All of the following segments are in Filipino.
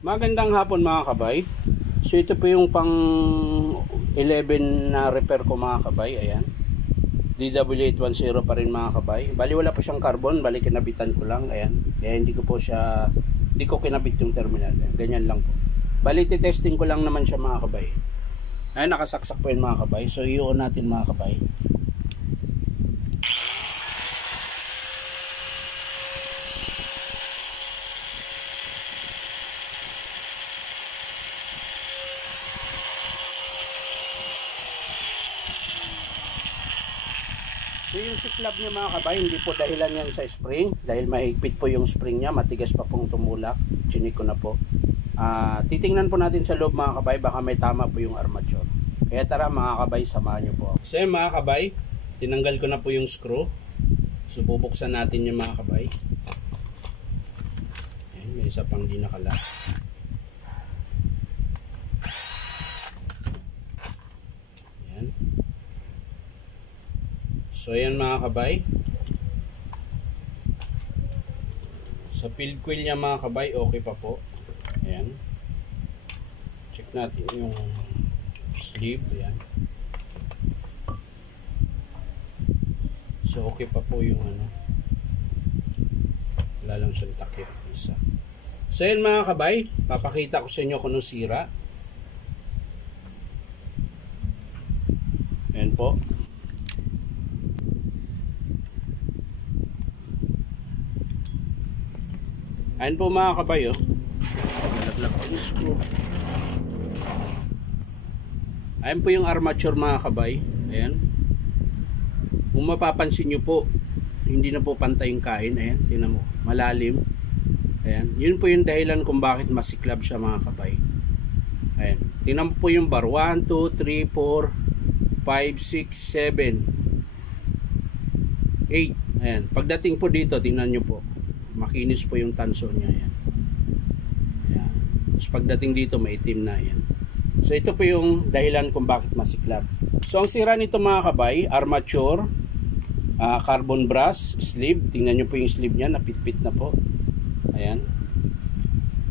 Magandang hapon mga kabay. So ito po yung pang 11 na repair ko mga kabay. Ayan, DW810 pa rin mga kabay. Bali wala po siyang carbon, bali kinabitan ko lang. Ayan, kaya hindi ko kinabit yung terminal. Ayan, ganyan lang po. Bali testing ko lang naman siya mga kabay. Ayan, nakasaksak po yun mga kabay. So i-on natin mga kabay. So yung siklab niya mga kabay, hindi po dahilan yan sa spring. Dahil mahigpit po yung spring niya, matigas pa pong tumulak. Chinik ko na po. Titingnan po natin sa loob mga kabay, baka may tama po yung armature. Kaya tara mga kabay, samahan nyo po. So yung mga kabay, tinanggal ko na po yung screw. So bubuksan natin yung mga kabay. Ayan, may isa pang di nakala. Ayan. So ayan mga kabay. Sa field coil niya mga kabay, okay pa po. Ayan. Check natin yung sleeve. Ayan. So okay pa po yung ano. Wala lang siyang takip. Isa. So ayan mga kabay, papakita ko sa inyo kung ano sira. Ayan po. Ayan po mga kabay, oh. Nalaglag ko yung screw. Ayan po yung armature mga kabay. Ayan. Kung mapapansin nyo po, hindi na po pantay yung kain. Ayan, tingnan mo. Malalim. Ayan. Yun po yung dahilan kung bakit masiklab siya mga kabay. Ayan. Tingnan mo po yung bar. 1, 2, 3, 4, 5, 6, 7, 8. Ayan. Pagdating po dito, tingnan nyo po. Makinis po yung tanso niya. Ayan. Ayan. Tapos pagdating dito, maitim na. Ayan. So ito po yung dahilan kung bakit masiklab. So ang sira nito mga kabay, armature, carbon brass, sleeve. Tingnan nyo po yung sleeve niya, napitpit na po. Ayan.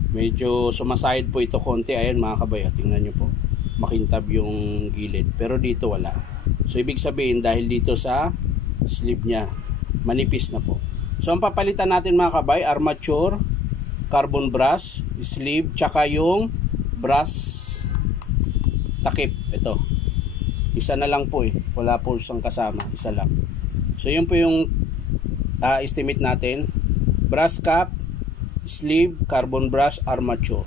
Medyo sumasayad po ito konti. Ayan mga kabay, tingnan nyo po. Makintab yung gilid. Pero dito wala. So ibig sabihin dahil dito sa sleeve niya, manipis na po. So ang papalitan natin mga kabay, armature, carbon brass, sleeve, tsaka yung brass takip. Ito. Isa na lang po eh. Wala po isang kasama. Isa lang. So yun po yung estimate natin. Brass cap, sleeve, carbon brass, armature.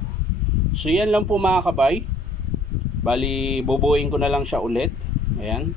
So yan lang po mga kabay. Bali, bubuuin ko na lang siya ulit. Ayan.